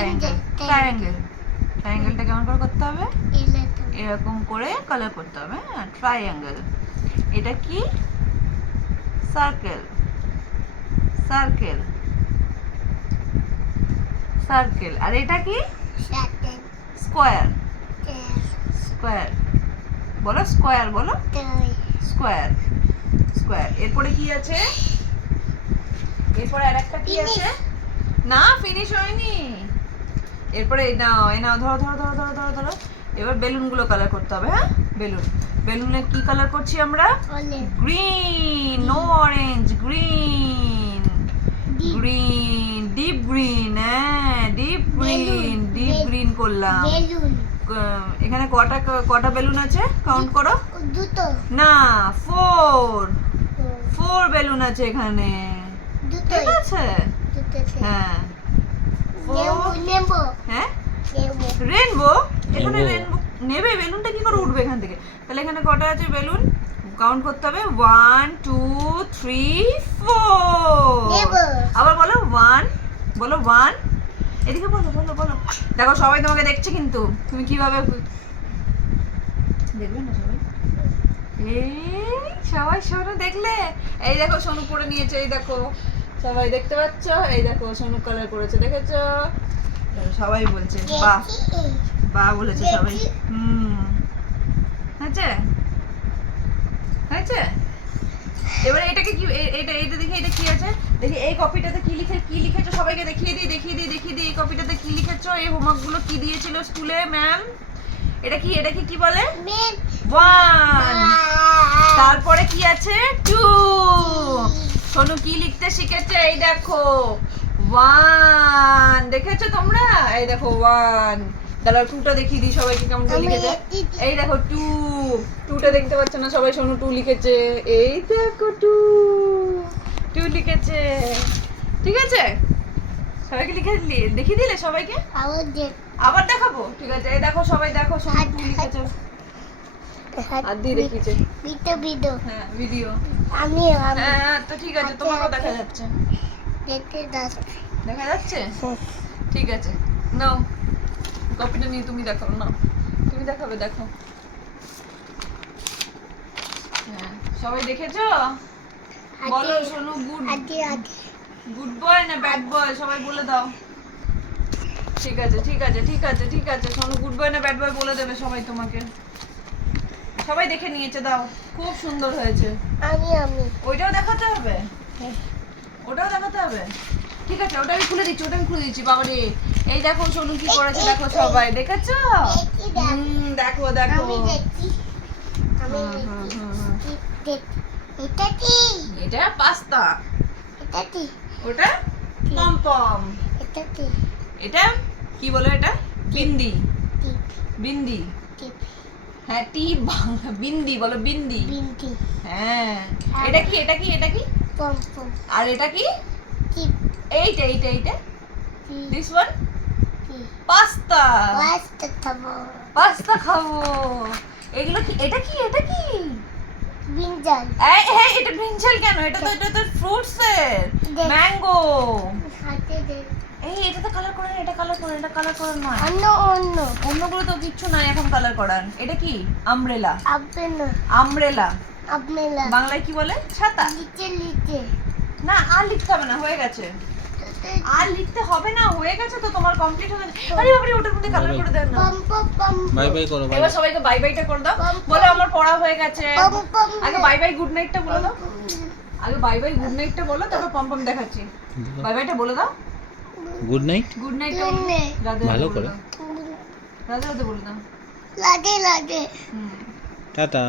Triangle triangle ট্রায়াঙ্গেলটা কেমন করে করতে হবে? এরকম করে কালার করতে হবে। হ্যাঁ, ট্রায়াঙ্গেল। এটা কি? Circle circle circle. আর এটা কি? Square square. বলো স্কোয়ার, বলো স্কোয়ার স্কোয়ার। এরপরে কি আছে? এরপরে আরেকটা কি আছে? না, ফিনিশ হয়নি। এরপরে এই নাও, এই নাও, ধরো ধরো ধরো ধরো ধরো ধরো। এবার বেলুন গুলো কালার করতে হবে। হ্যাঁ, বেলুন। বেলুনে কি কালার করছি আমরা? Green, no orange, green green, deep green. হ্যাঁ, ডিপ গ্রিন, ডিপ গ্রিন করলাম। এখানে কটা কটা বেলুন আছে? কাউন্ট করো। দুটো না, 4 4 বেলুন আছে এখানে। ঠিক আছে? হ্যাঁ, হ্যাঁ, রেনবো। এখানে রেনবো নেবে? বেলুনটা কি করে উঠবে এখান থেকে? তাহলে এখানে কটা আছে বেলুন? কাউন্ট করতে হবে। 1 2 3 4। আবার বলো 1, বলো 1। এদিকে বলো বলো বলো। দেখো সবাই তোমাকে দেখছে কিন্তু তুমি কিভাবে দেখবে না সবাই? এই সবাই সোনু দেখলে? এই দেখো সোনু পরে নিয়েছে, এই দেখো সবাই দেখতে পাচ্ছ? এই দেখো সোনু কালার করেছে, দেখেছো? সবাই বলছে বাহ বাহ বলেছে সবাই। হয়েছে হয়েছে। এবারে এটাকে কি, এটা এটা দেখি, এটা কি আছে দেখি। এই কপিটাতে কি লিখেছো সবাইকে দেখিয়ে দিই দেখিয়ে দিই দেখিয়ে দিই। এই কপিটাতে কি লিখেছো? এই হোমওয়ার্ক গুলো কি দিয়েছিল স্কুলে ম্যাম? এটা কি, এটা কি বলে? 1। তারপরে কি আছে? 2। সোনু কি লিখতে শিখেছে? এই দেখো 1, দেখেছো তোমরা? এই দেখো 1। দাঁড়াও 2টা দেখিয়ে দিই সবাইকে কেমন করে লিখেছে। এই দেখো 2টা দেখতে পাচ্ছ না সবাই? সোনু 2 লিখেছে। এই দেখো 2 লিখেছে। ঠিক আছে, সবাইকে লিখে দেখিয়ে দিলে সবাইকে? আবার দেখাবো? ঠিক আছে, এই দেখো সবাই দেখো সোনু 2 লিখেছে। আর দিয়ে দেখিয়েছে। হ্যাঁ, ভিডিও। হ্যাঁ, তো ঠিক আছে, তোমাকেও দেখা যাচ্ছে। দেখা যাচ্ছে? ঠিক আছে, নাও কপিটা নিয়ে তুমি দেখো। নাও তুমি দেখাবে, দেখো। হ্যাঁ, সবাই দেখেছো? বলো সোনু গুড বয় না ব্যাড বয় সবাই বলে দাও। ঠিক আছে ঠিক আছে ঠিক আছে ঠিক আছে। সোনু গুড বয় না ব্যাড বয় বলে দেবে সবাই তোমাকে। সবাই দেখে নিয়েছে, দাও। খুব সুন্দর হয়েছে। ওইটাও দেখাতে হবে? ওটাও দেখাতে হবে? ঠিক আছে, ওটা আমি খুলে দিচ্ছি, ওটা আমি খুলে দিচ্ছি। বাবারে, এই দেখো সোনু কি করেছে, দেখো সবাই দেখেছো? দেখো দেখো। এটা পাস্তা, ওটা পমপম, এটা কি বলে? এটা বিন্দি। বিন্দি, হ্যাঁ টিপ বাংলা। বিন্দি বলো, বিন্দি। হ্যাঁ, এটা কি, এটা কি, এটা কি? আর এটা কি? এইটা এইটা এইটা দিস ওয়ান পাস্তা। পাস্তা খাবো। এগুলো কি? এটা কি, এটা কি? ব্রিঞ্জাল। এই এটা ব্রিঞ্জাল কেন? এটা তো ফ্রুটস এর ম্যাঙ্গো। এই এটা তো কালার করেন, এটা কালার করেন, এটা কালার করার নয়। অন্যগুলো তো কিচ্ছু নাই এখন কালার করার। এটা কি? আমব্রেলা। আমব্রেলা বাংলায় কি বলে? ছাতা। না, আর লিখতে হবে না, হয়ে গেছে। আর লিখতে হবে না, হয়ে গেছে তো, তোমার কমপ্লিট হয়ে গেছে। আরে বাবারে, ওটার মধ্যে কালার করে দেন না। বাই বাই করো। এবার সবাইকে বাই বাইটা করে দাও। বলে আমার পড়া হয়ে গেছে। আগে বাই বাই গুড নাইটটা বলে দাও। আগে বাই বাই গুড নাইটটা বলো, তারপর পমপম দেখাচ্ছি। বাই বাইটা বলে দাও। Good night. Good night. Radhe ভালো রাধে করে। রাধে রাধে বলে দাও। লাগে টাটা।